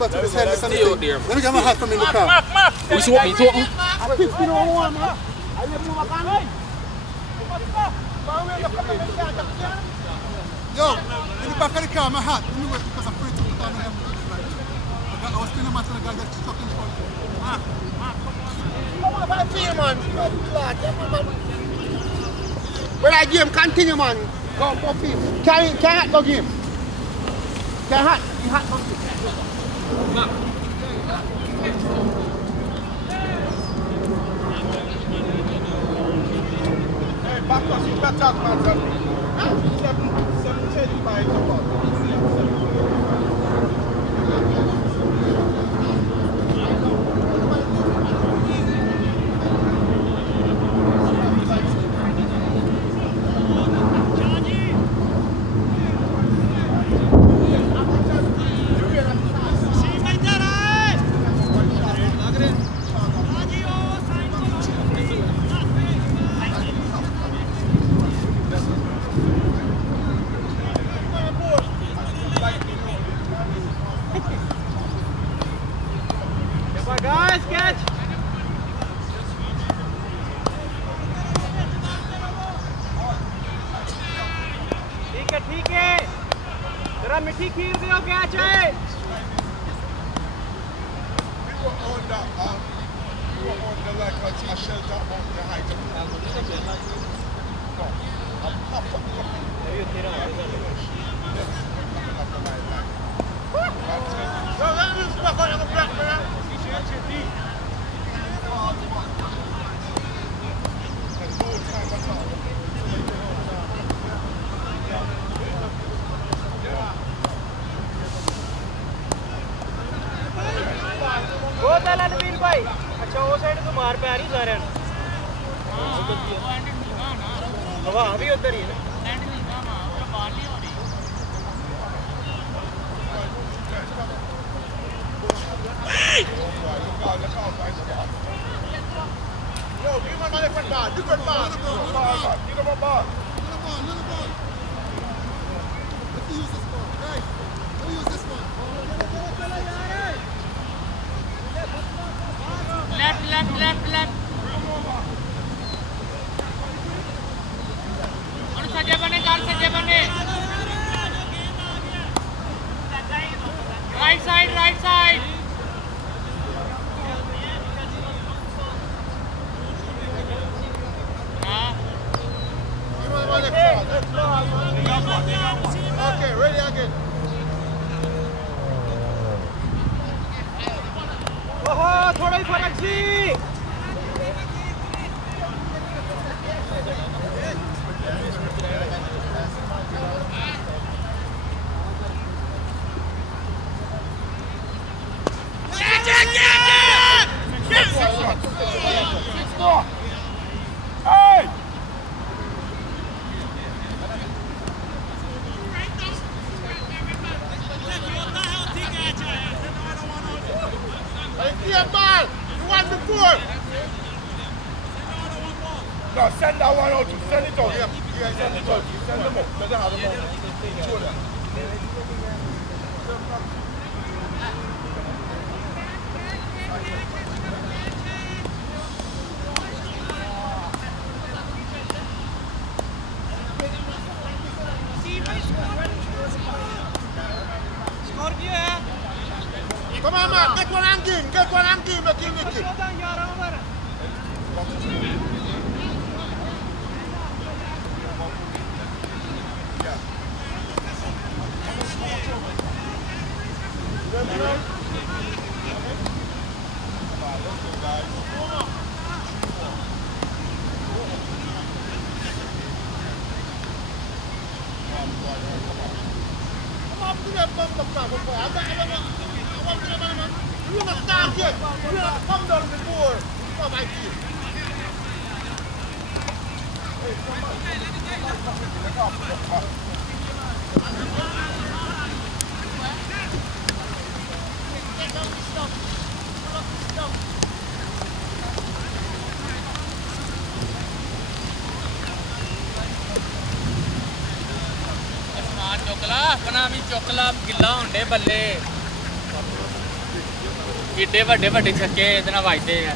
back to this head. Stay out there, man. Let me get my hat from in the car. We see what me talking. I'm 1501, man. I live in my car. Yo, in the back of the car, my hat. Let me wait because I'm afraid to put on the helmet. I was still a matter of the guy that's stuck in front. Come on, man, see you, man. When I game, continue, man. Go, please. Can't hat, go game. Can't hat. You hat, man. Hey, back us, you better, man. 7:35 about. Guys, catch! ठीक है जरा मिठी खीर दो क्या चाहे भाई अच्छा वो साइड तो मार पे आ रही सारे हवा अभी उधर ही है Yo, give him a different ball. Give him a ball. Give him a ball. Let's use this ball. Right. Let's use this one. Left. और सजे बने कार सजे बने. Right side. Okay, ready again. ओहो थोड़ा ही फर्क सी No, send that one out. Send it out. Yeah, send it out. Send them up. Let them have them out. Show them. Come on, man. Get one and game. Let him make it. Come down before. Come back here. चोकला अपना भी चोकला गिला होंडे बल्ले ਏਡੇ ਵੱਡੇ ਵੱਡੇ ਛੱਕੇ ਇਹਦੇ ਨਾਲ ਵੱਜਦੇ ਆ